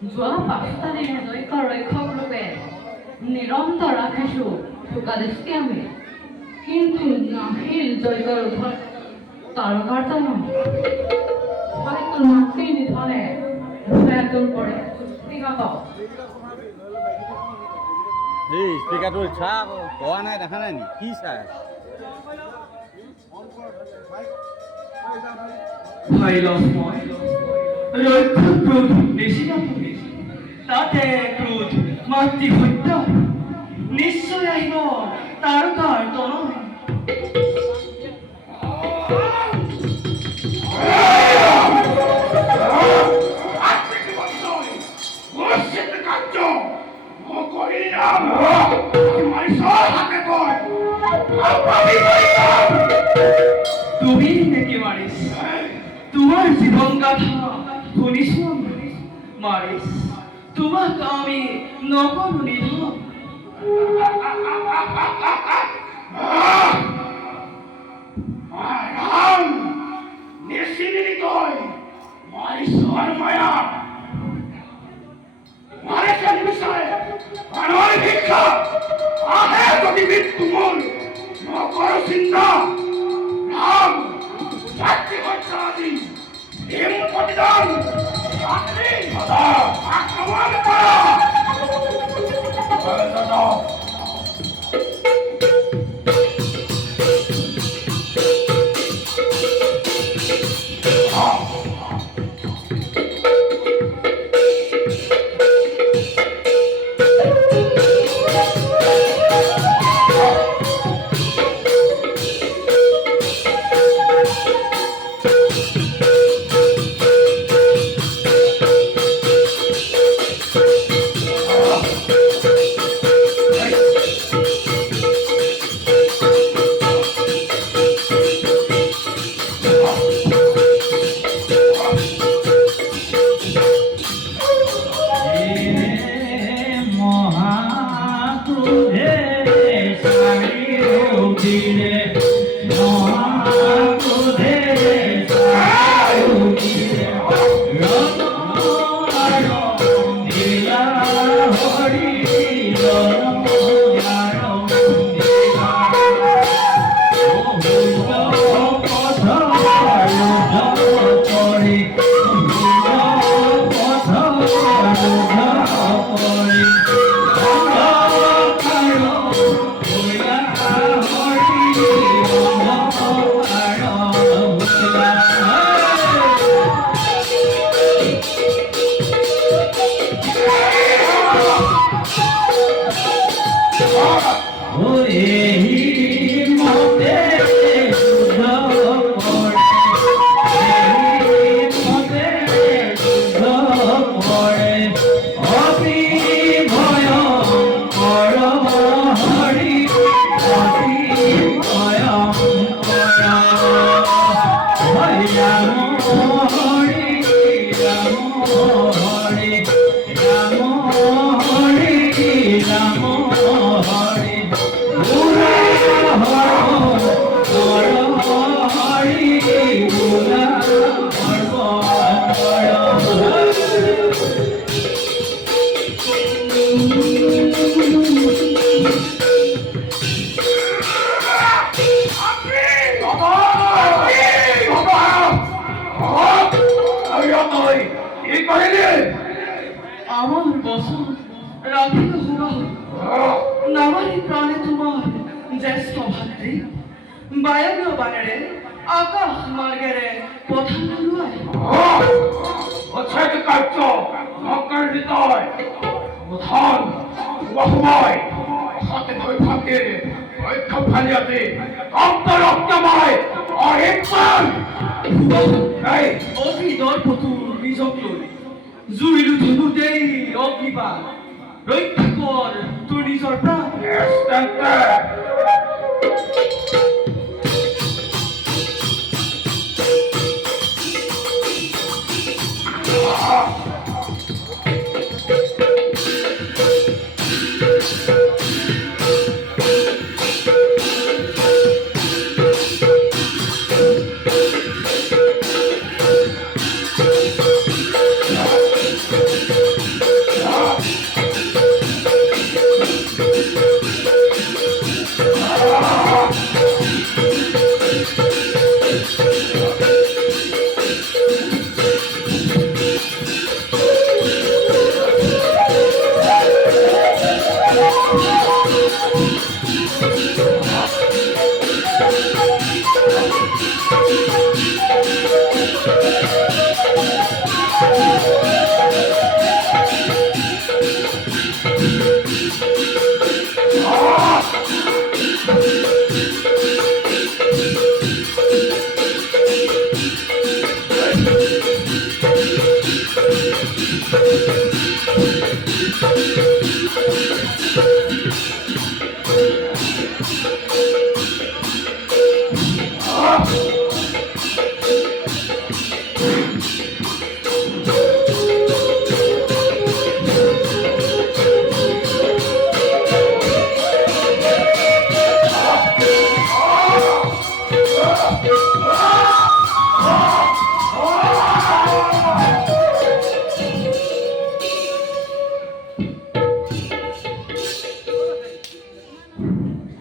যোৱা ৫টা দিনে দৈত্য ৰক্ষক ৰূপে নিৰন্তৰ ৰাখিছোঁ চোকাদৃষ্টি আমি, কিন্তু নাহিল জয়কৰ উভত তাৰকাৰ তনয়। হয়তো মাতৃ নিধনে হৃদয়টোৰ পৰে টিকা পাওঁ। এই স্পিকাৰটো চা কোৱা নাই, দেখা নাই নি কি চাই ভাই লক্ষ্মণ ৰক্ষক ক্ৰোধ বেছি নাপৰি, তাতে ক্ৰোধ মাতৃ হত্যা নিশ্চয় আহিব তাৰকাৰ তনয়। তুমি নেকি মাৰিছ? তোমাৰ জীৱন গাথা শুনিছো মাৰিছ, তোমাক আমি নকৰো নিধন। চিন্তা রাম চাকরি করছে আদি এম প্রতিদান চাকরি আক্রমণ করা আমার বসন রাখিল হুড়া নামারি প্রাণে তোমার জ্যেষ্ঠ ভাতৃ বায়বীয় বানেরে আকাশ মার্গেরে পথান লুয়ায় অচ্ছেদ কার্য নকার হৃদয় প্রধান বহুময় হাতে ধরে ফাঁকের ঐক্য ফালিয়াতে অন্তরক্তময় অহিংসান এই অতি দর্পতুর নিজক লই জুইলু ধনুতেই অগ্নিবাণ রক্ষা কর তোর নিজর প্রাণ এস্টেন্টে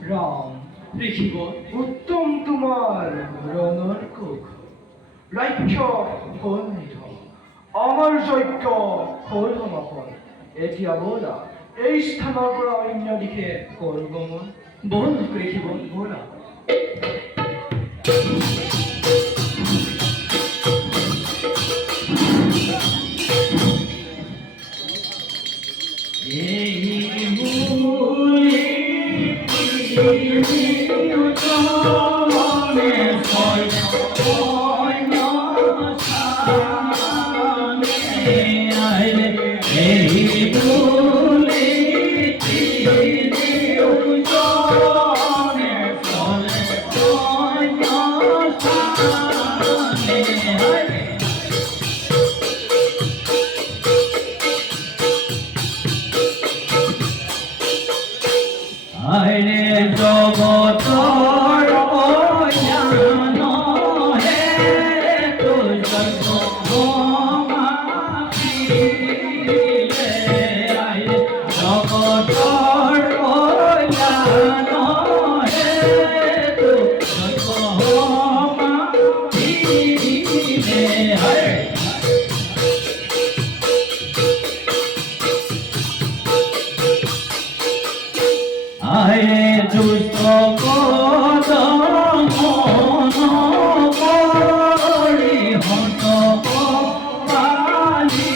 রাম দেখিব উত্তম তোমার রণর কুখ রাজ্য ফল নিধ আমাৰ যজ্ঞ ফল সমাপন এতিয়া ব'লা এই স্থানৰ পৰা অন্য দিশে কৰো গমন বল দেখিব ব'লা আরে জগতৰ অজ্ঞান হে তোৰ জগমাতিলে আৰে জগতৰ অজ্ঞান হে তোৰ জগমাতিলে আৰে আরে দুষ্ট কদম করি হত পালি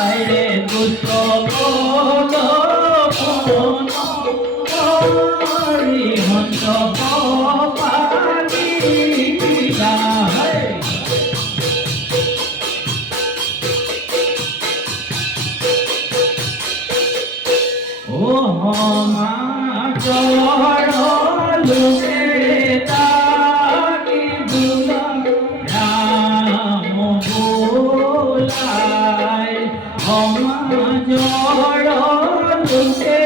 আরে দুষ্ট কদম করি হত পালি ও সমাজৰ লোকে তাকি বোলা ৰাম বোলাই সমাজৰ লোকে